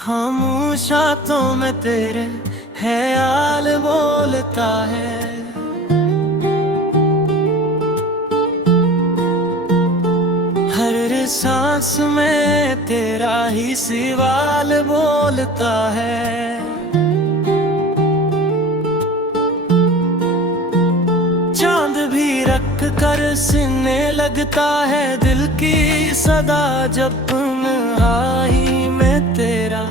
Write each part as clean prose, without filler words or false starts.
खामोशातों में तेरे ख्याल बोलता है। हर सांस में तेरा ही सवाल बोलता है। चांद भी रख कर सीने लगता है, दिल की सदा जब तन्हाई में तेरा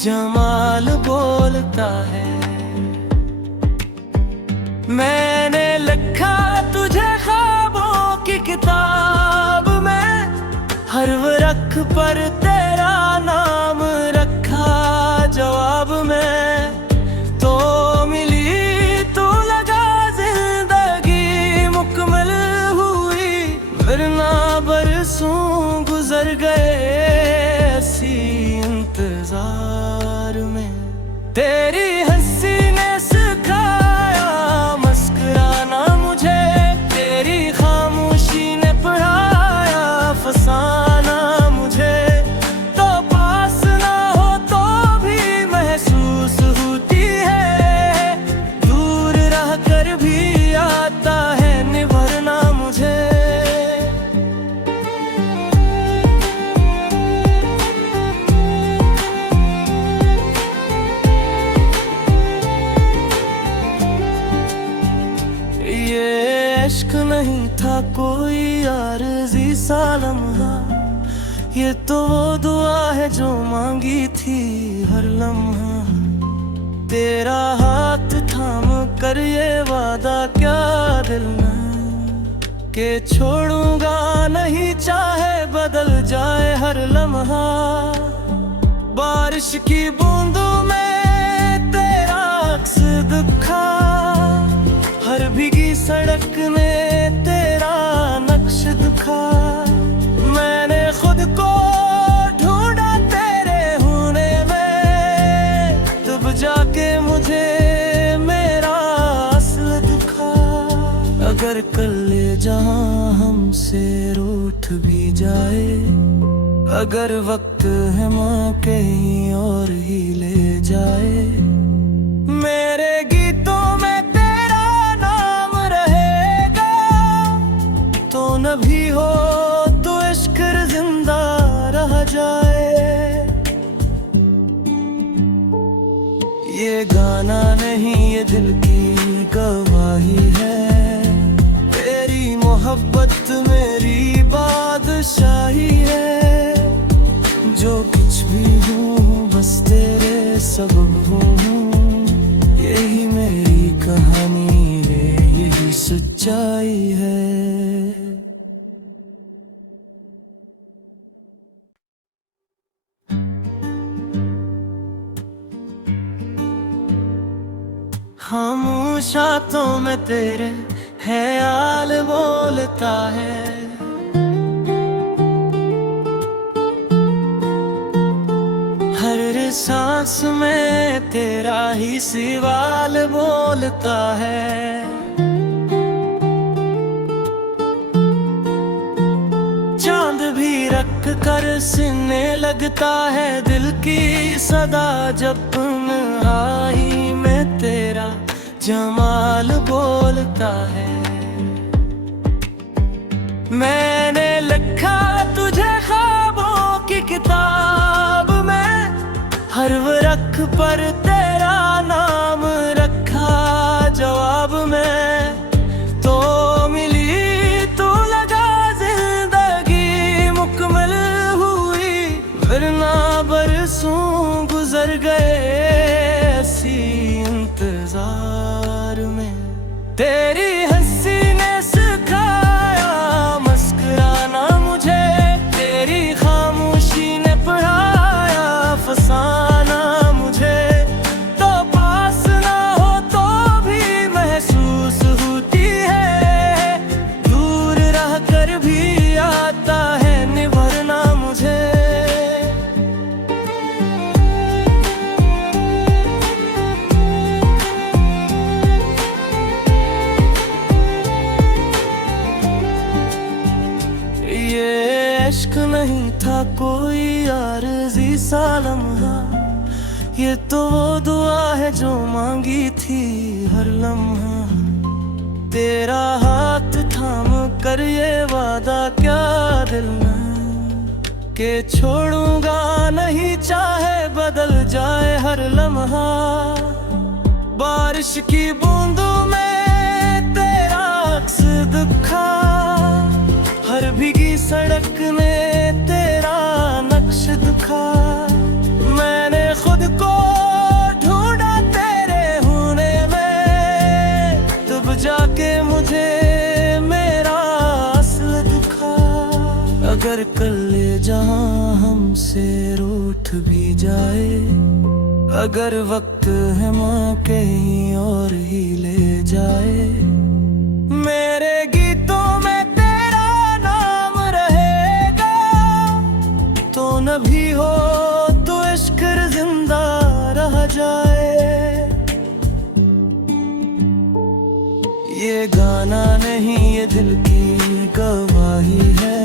जमाल बोलता है। मैंने लिखा तुझे ख्वाबों की किताब में, हर वर्ख पर तेरा नाम रखा जवाब में। तो मिली तू लगा जिंदगी मुकम्मल हुई, वरना बरसों गुजर गए ऐसी इंतजार में। तेरी हंसी ने सिखाया मुस्कुराना मुझे, तेरी खामोशी ने पढ़ाया फसाना मुझे। तो पास ना हो तो भी महसूस होती है, दूर रह कर भी आता है निभरना मुझे। इश्क नहीं था कोई आरज़ी सा लम्हा, ये तो वो दुआ है जो मांगी थी हर लम्हा। तेरा हाथ थाम कर ये वादा क्या दिल में, कि छोड़ूंगा नहीं चाहे बदल जाए हर लम्हा। बारिश की बूंदों में तेरा अक्स दिखा, हर भीगी सड़क ने तेरा नक्श दिखा। मैंने खुद को ढूंढा तेरे होने में, तब जाके मुझे मेरा असल दिखा। अगर कल ये जहां हमसे रूठ भी जाए, अगर वक्त है माँ कहीं और ही ले जाए, मेरे गीतों में तो न भी हो तो इश्क जिंदा रह जाए। ये गाना नहीं ये दिल की गवाही है, तेरी मोहब्बत मेरी बादशाही है। जो कुछ भी हूँ बस तेरे सबब हूँ, यही मेरी कहानी है, यही सच्चाई है। खामोशातों में तेरे ख्याल बोलता है। हर सांस में तेरा ही सवाल बोलता है। चांद भी रख कर सीने लगता है, दिल की सदा जब तन्हाई में तेरा जमाल बोलता है। मैंने लिखा तुझे ख्वाबों की किताब में, हर वर्ख पर तेरा नाम रखा जवाब में। तो मिली तू लगा जिंदगी मुकम्मल हुई, वरना बरसों गुजर गए ऐसी इंतजार में। तेरी हंसी ने सिखाया मुस्कुराना मुझे, तेरी खामोशी ने पढ़ाया फसाना मुझे। तो पास ना हो तो भी महसूस होती है, दूर रह कर भी आता है निभरना मुझे। इश्क नहीं था कोई आरज़ी सा लम्हा, ये तो वो दुआ है जो मांगी थी हर लम्हा। तेरा हाथ थाम कर ये वादा क्या दिल में के छोड़ूंगा नहीं, चाहे बदल जाए हर लम्हा। बारिश की बूंदों में तेरा अक्स दिखा, हर भीगी सड़क में तेरा नक्श दिखा। मैंने खुद को ढूंढा तेरे होने में, तब जाके मुझे मेरा असल दिखा। अगर कल ये जहां हमसे रूठ भी जाए, अगर वक्त है माँ कहीं और ही ले जाए, मेरे गीतों में तेरा नाम रहेगा। तो न भी हो तो इश्क जिंदा रह जाए। ये गाना नहीं ये दिल की गवाही है,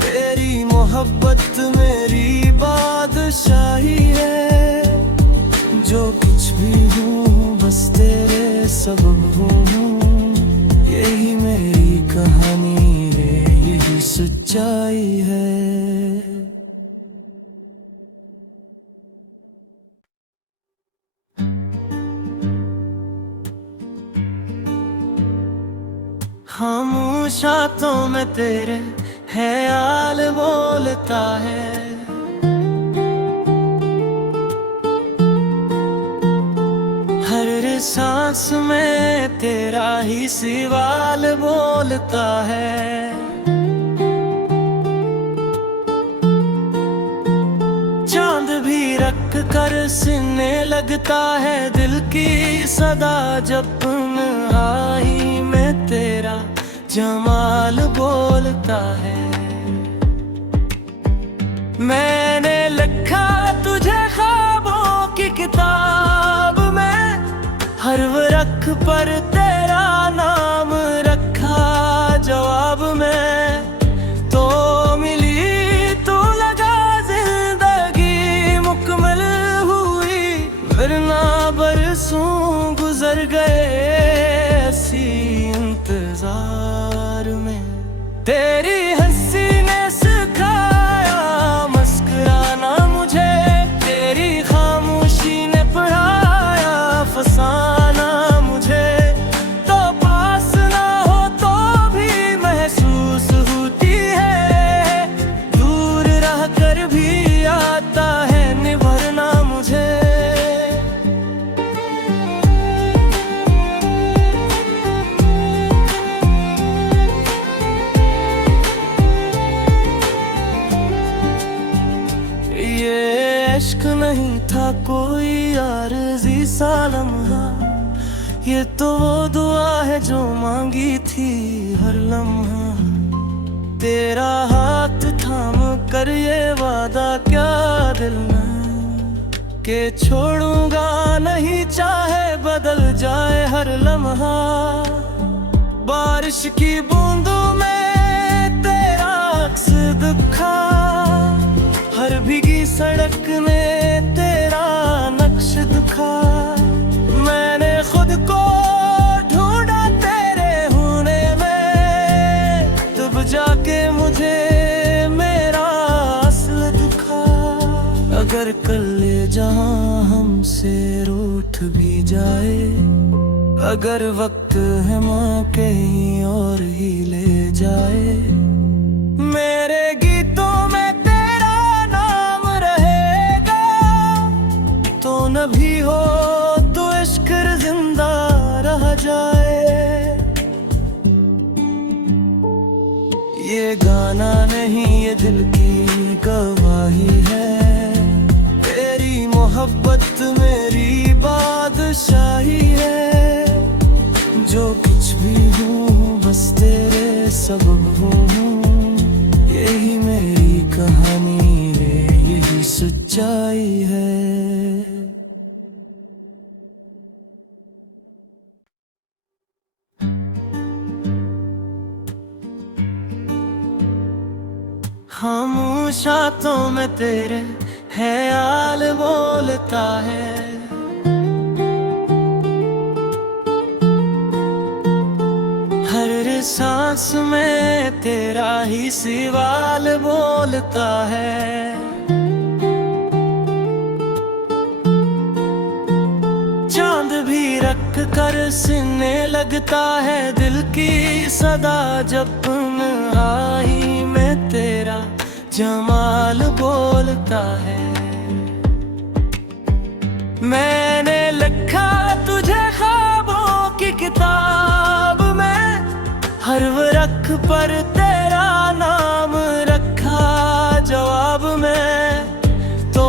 तेरी मोहब्बत मेरी बादशाही है। जो कुछ भी हूँ बस तेरे सबब हूँ, यही मेरी कहानी है, यही सच्चाई है। खामोशातों में तेरे ख्याल बोलता है, हर सांस में तेरा ही सवाल बोलता है। चांद भी रख कर सीने लगता है दिल की सदा, जब तन्हाई में तेरा जमाल बोलता है। मैंने लिखा तुझे ख्वाबों की किताब में, हर वरख पर तेरा नाम रखा जवाब में। तो मिली तो लगा जिंदगी मुकम्मल हुई, वरना बरसों गुजर गए ऐसी इंतजार में। तेरी हंसी ने सिखाया मुस्कुराना मुझे, तेरी खामोशी ने पढ़ाया फसाना मुझे। तो पास ना हो तो भी महसूस होती है, दूर रह कर भी आता है निभरना मुझे। इश्क नहीं था कोई आरज़ी सा लम्हा, ये तो वो दुआ है जो मांगी थी हर लम्हा। तेरा हाथ थाम कर ये वादा क्या दिल में के छोड़ूंगा नहीं, चाहे बदल जाए हर लम्हा। बारिश की बूंदों में तेरा अक्स दिखा, हर भीगी सड़क में तेरा नक्श दिखा। मैंने खुद को ढूंढा तेरे होने में, तब जाके मुझे मेरा असल दिखा। अगर कल ये जहां हमसे रूठ भी जाए, अगर वक्त है माँ कहीं और ही ले जाए, मेरे गीतों में तो न भी हो तो इश्क जिंदा रह जाए। ये गाना नहीं ये दिल की गवाही है, तेरी मोहब्बत मेरी बादशाही है। जो कुछ भी हूँ बस तेरे सबब हूँ, यही मेरी कहानी है, यही सच्चाई है। खामोशातों में तेरे ख्याल बोलता है। हर सांस में तेरा ही सवाल बोलता है। चांद भी रख कर सीने लगता है, दिल की सदा जब तन्हाई में तेरा जमाल बोलता है। मैंने लिखा तुझे ख्वाबों की किताब में, हर वरख पर तेरा नाम रखा जवाब में। तो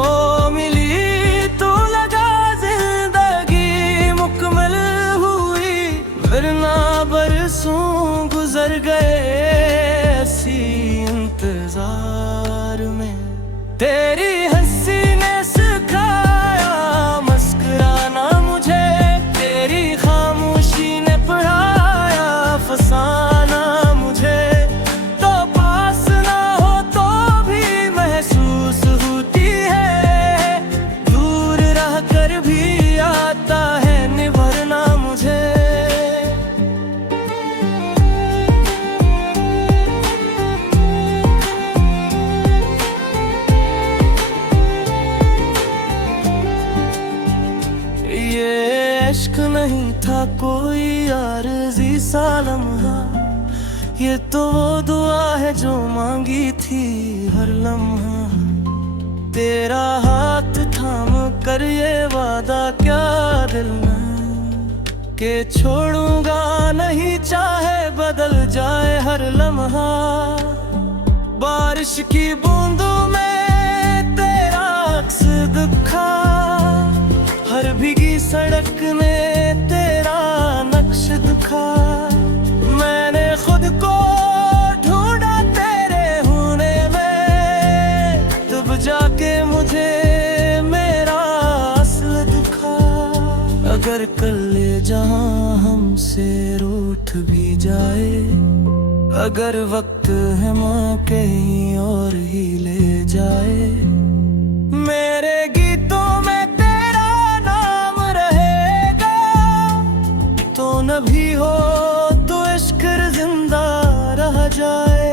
मिली तो लगा जिंदगी मुकम्मल हुई, वरना बरसों गुजर गए ऐसी इंतजार में। तेरी हंसी ने सिखाया मुस्कुराना मुझे, तेरी खामोशी ने पढ़ाया फसाना मुझे। तो पास ना हो तो भी महसूस होती है, दूर रह कर भी आता है निभरना मुझे। इश्क नहीं था कोई आरज़ी सा लम्हा, ये तो वो दुआ है जो मांगी थी हर लम्हा। तेरा हाथ थाम कर ये वादा क्या दिल में, कि छोड़ूंगा नहीं चाहे बदल जाए हर लम्हा। बारिश की बूंदों में तेरा अक्स दिखा, हर भीगी सड़क ने तेरा नक्श दिखा। मैंने खुद को ढूंढा तेरे होने में, तब जाके मुझे मेरा असल दिखा। अगर कल ये जहां हमसे रूठ भी जाए, अगर वक्त है माँ कहीं और ही ले जाए, मेरे गीतों में न भी हो तो इश्क जिंदा रह जाए।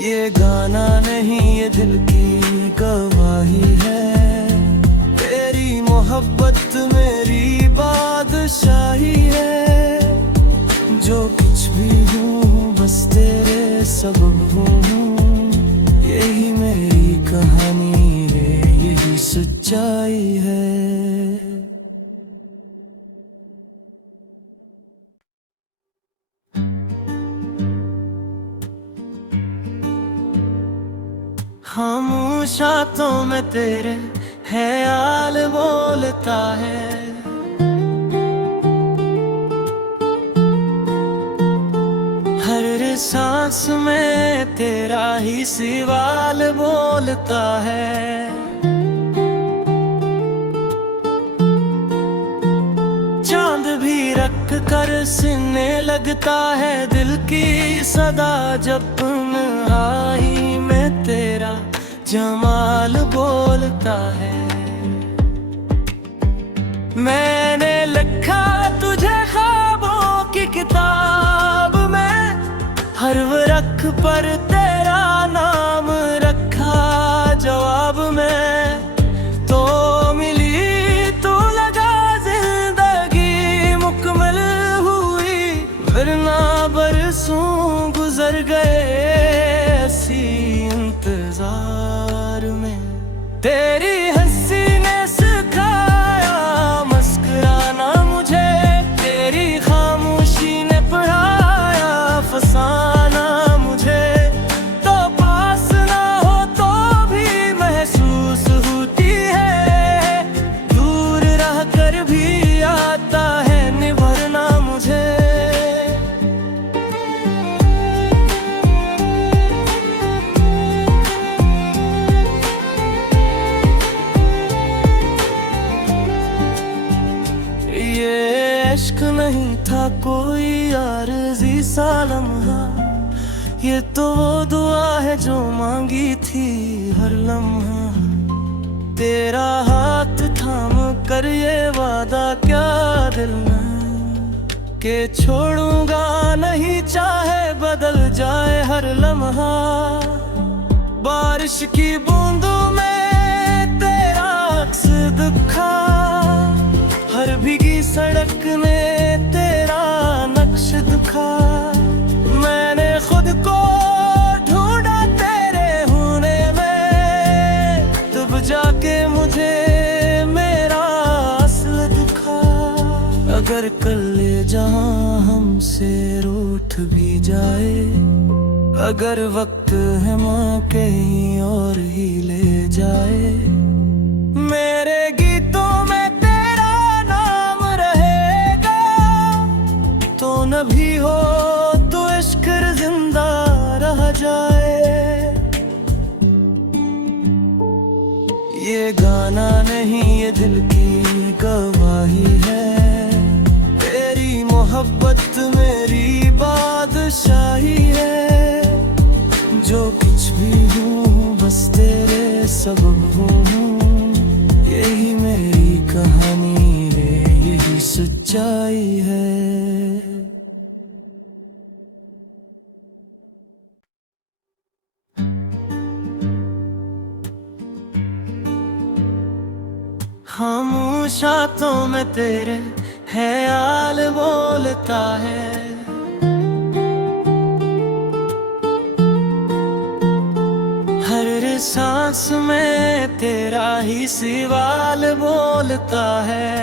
ये गाना नहीं ये दिल की गवाही है, तेरी मोहब्बत मेरी बादशाही है। जो कुछ भी हूँ बस तेरे सबब हूँ, यही मेरी कहानी है, यही सच्चाई है। खामोश आंखों में तेरे ख्याल बोलता है। हर सांस में तेरा ही सवाल बोलता है। चांद भी रख कर सीने लगता है, दिल की सदा जब तन्हाई में तेरा जमाल बोलता है। मैंने लिखा तुझे ख्वाबों की किताब में, हर वरख पर तेरा नाम रखा जवाब में। तो मिली तो लगा जिंदगी मुकम्मल हुई, वरना बरसों गुजर गए ऐसी इंतजार में। तेरी हंसी ने सिखाया मुस्कुराना मुझे, तेरी खामोशी ने पढ़ाया फसाना मुझे। तो पास ना हो तो भी महसूस होती है, दूर रह कर भी आता है निभरना मुझे। इश्क नहीं था कोई आरज़ी सा लम्हा, ये तो वो दुआ है जो मांगी थी हर लम्हा। तेरा हाथ थाम कर ये वादा क्या दिल में के छोड़ूंगा नहीं, चाहे बदल जाए हर लम्हा। बारिश की बूंदों में तेरा अक्स दिखा, हर भीगी सड़क में तेरा नक्श दिखा। मैंने खुद को ढूंढा तेरे होने में, तब जाके मुझे मेरा असल दिखा। अगर कल ये जहां हमसे रूठ भी जाए, अगर वक्त है माँ कहीं और ही ले जाए, मेरे गीतों में तेरा नाम रहेगा। तो न भी हो तो इश्क जिंदा रह जाए। ये गाना नहीं ये दिल की गवाही है, तेरी मोहब्बत मेरी बादशाही है। जो कुछ भी हूँ बस तेरे सबब हूँ, यही मेरी कहानी है, यही सच्चाई है। खामोशातों में तेरे ख्याल बोलता है, हर सांस में तेरा ही सवाल बोलता है।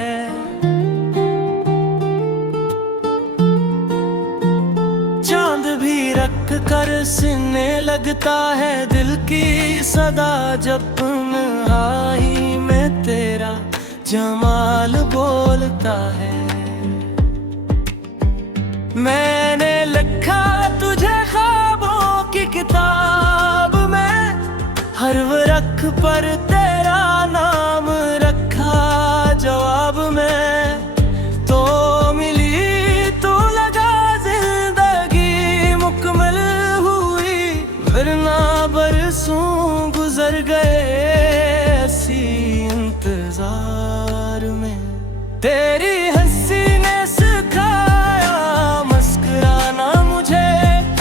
चांद भी रख कर सीने लगता है, दिल की सदा जब तन्हाई में तेरा जमाल बोलता है। मैंने लिखा तुझे ख्वाबों की किताब में, हर वरख पर तेरा नाम रखा जवाब में। तो मिली तो लगा जिंदगी मुकम्मल हुई, वरना बरसों गुजर गए ऐसी इंतजार में। तेरी हंसी ने सिखाया मुस्कुराना मुझे,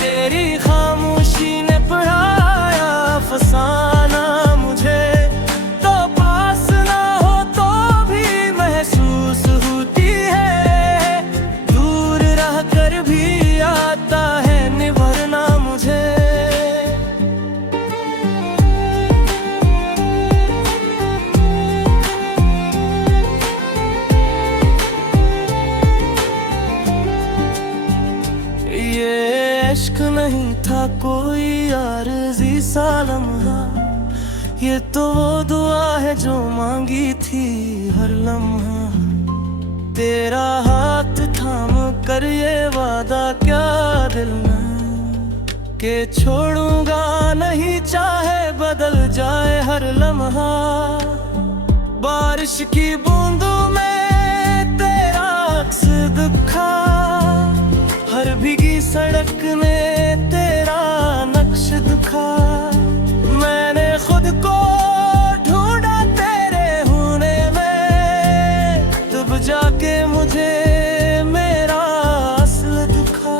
तेरी खामोशी ने पढ़ाया फसाना मुझे। तो पास ना हो तो भी महसूस होती है, दूर रह कर भी आता है निभरना मुझे। इश्क नहीं था कोई आरज़ी सा लम्हा, ये तो वो दुआ है जो मांगी थी हर लम्हा। तेरा हाथ थाम कर ये वादा क्या दिल में के छोड़ूंगा नहीं, चाहे बदल जाए हर लम्हा। बारिश की बूंदों में तेरा अक्स दिखा, हर भीगी सड़क में तेरा नक्श दिखा। मैंने खुद को ढूंढा तेरे होने में, तब जाके मुझे मेरा असल दिखा।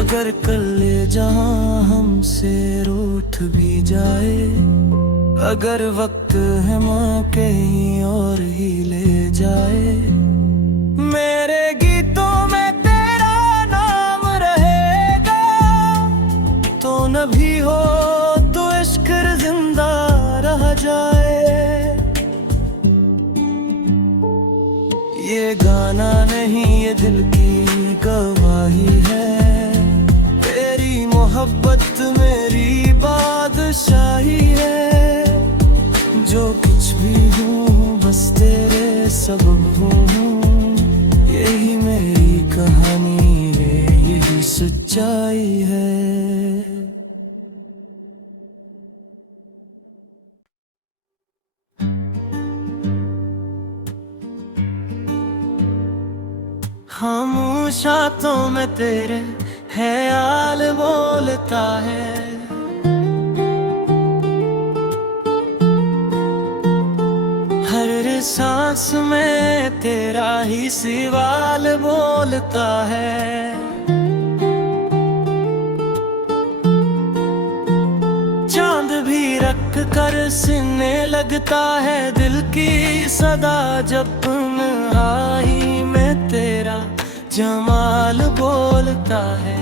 अगर कल ये जहां हमसे रूठ भी जाए, अगर वक्त है माँ कहीं और ही ले जाए, मेरे गीतों में तो न भी हो तो इश्क जिंदा रह जाए। ये गाना नहीं ये दिल की गवाही है, तेरी मोहब्बत मेरी बादशाही है। जो कुछ भी हूँ बस तेरे सबब हूँ, यही मेरी कहानी है, यही सच्चाई है। खामोशातों में तेरे है हाल बोलता है। हर सांस में तेरा ही सवाल बोलता है। चांद भी रख कर सीने लगता है, दिल की सदा जपन आई में तेरा जमाल बोलता है।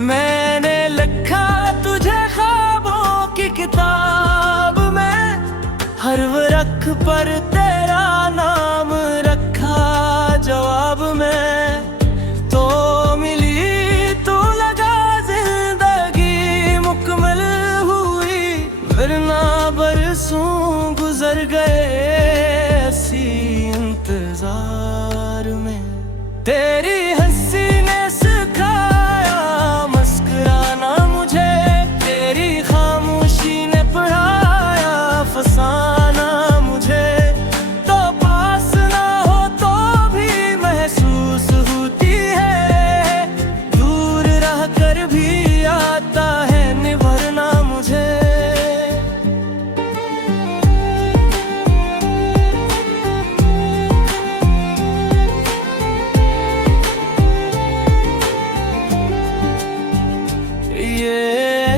मैंने लिखा तुझे ख्वाबों की किताब में, हर वरख पर तेरा नाम रखा जवाब में। तो मिली तो लगा जिंदगी मुकम्मल हुई, वरना बरसों गुजर गए ऐसी इंतजार में। तेरी हंसी ने सिखाया मुस्कुराना मुझे, तेरी खामोशी ने पढ़ाया फसाना मुझे। तो पास ना हो तो भी महसूस होती है, दूर रह कर भी आता है निभरना मुझे।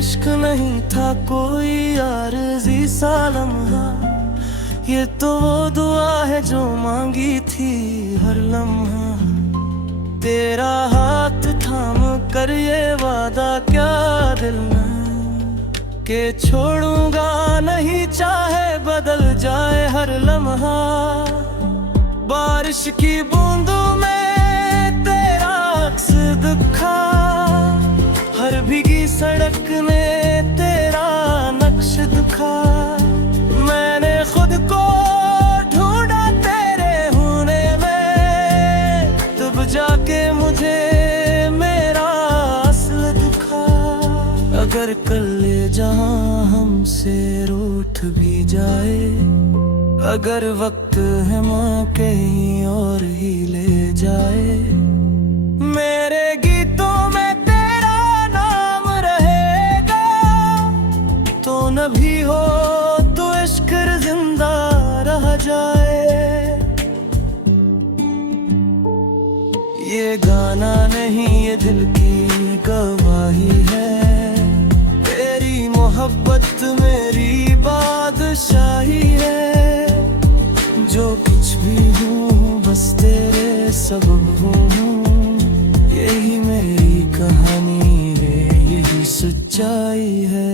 इश्क नहीं था कोई आरज़ी सा लम्हा, ये तो वो दुआ है जो मांगी थी हर लम्हा। तेरा हाथ थाम कर ये वादा क्या दिल में, कि छोड़ूंगा नहीं चाहे बदल जाए हर लम्हा। बारिश की बूंदों में तेरा अक्स दिखा, हर भीगी सड़क ने तेरा नक्श दिखा। मैंने खुद को ढूंढा तेरे होने में, तब जाके मुझे मेरा असल दिखा। अगर कल ये जहां हमसे रूठ भी जाए, अगर वक्त है माँ कहीं और ही ले जाए, मेरे गीतों में न भी हो तो इश्क जिंदा रह जाए। ये गाना नहीं ये दिल की गवाही है, तेरी मोहब्बत मेरी बादशाही है। जो कुछ भी हूँ बस तेरे सबब हूँ, यही मेरी कहानी है, यही सच्चाई है।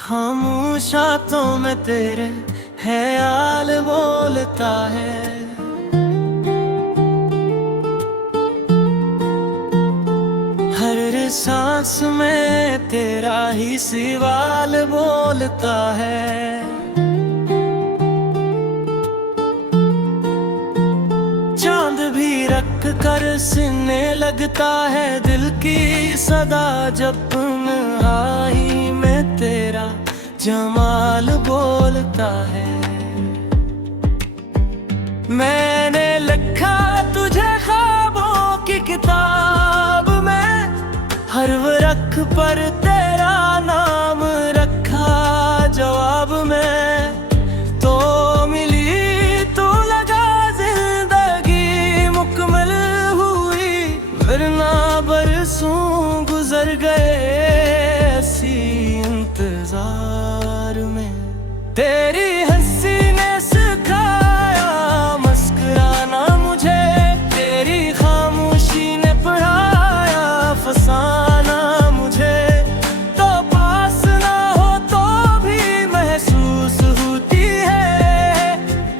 खामोशातों में तेरे है हाल बोलता है। हर सांस में तेरा ही सवाल बोलता है। चांद भी रख कर सीने लगता है, दिल की सदा जपन आई में तेरा जमाल बोलता है। मैंने लिखा तुझे ख्वाबों की किताब में, हर वरख पर तेरा नाम रखा जवाब में। तो मिली तो लगा जिंदगी मुकम्मल हुई, वरना बरसों गुजर गए ऐसी इंतजार में। तेरी हंसी ने सिखाया मुस्कुराना मुझे, तेरी खामोशी ने पढ़ाया फसाना मुझे। तो पास ना हो तो भी महसूस होती है,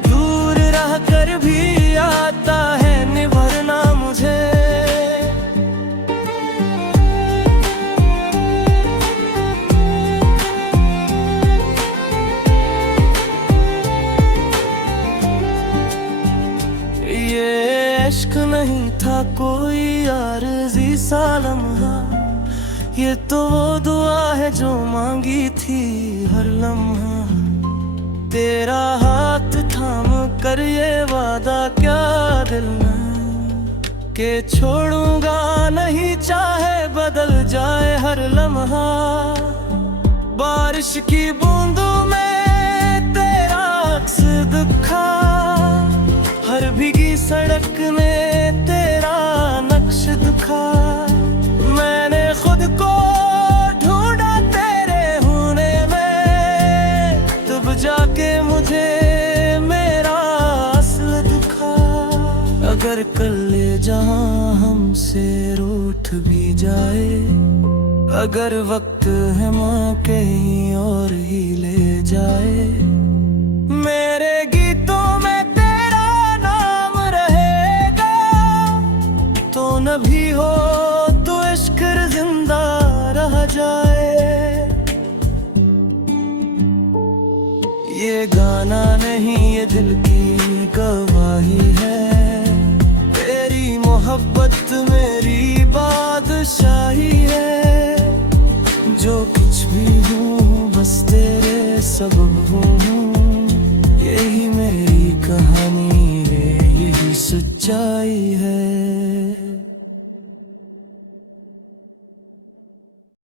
दूर रह कर भी आता है निभरना मुझे। इश्क नहीं था कोई आरज़ी सा लम्हा, ये तो वो दुआ है है जो मांगी थी हर लम्हा। तेरा हाथ थाम कर ये वादा क्या दिल में के छोड़ूंगा नहीं, चाहे बदल जाए हर लम्हा। बारिश की बूंदों में तेरा अक्स दिखा, हर भीगी सड़क में तेरा नक्श दिखा। मैंने खुद को ढूंढा तेरे होने में, तब जाके मुझे मेरा असल दिखा। अगर कल ये जहां हमसे रूठ भी जाए, अगर वक्त है माँ कहीं और ही ले जाए, मेरे गीतों में तेरा नाम रहेगा। तो न भी हो तो इश्क जिंदा रह जाए। ये गाना नहीं ये दिल की गवाही है, तेरी मोहब्बत मेरी बादशाही है। जो कुछ भी हूँ बस तेरे सबब हूँ, यही मेरी कहानी है, यही सच्चाई है।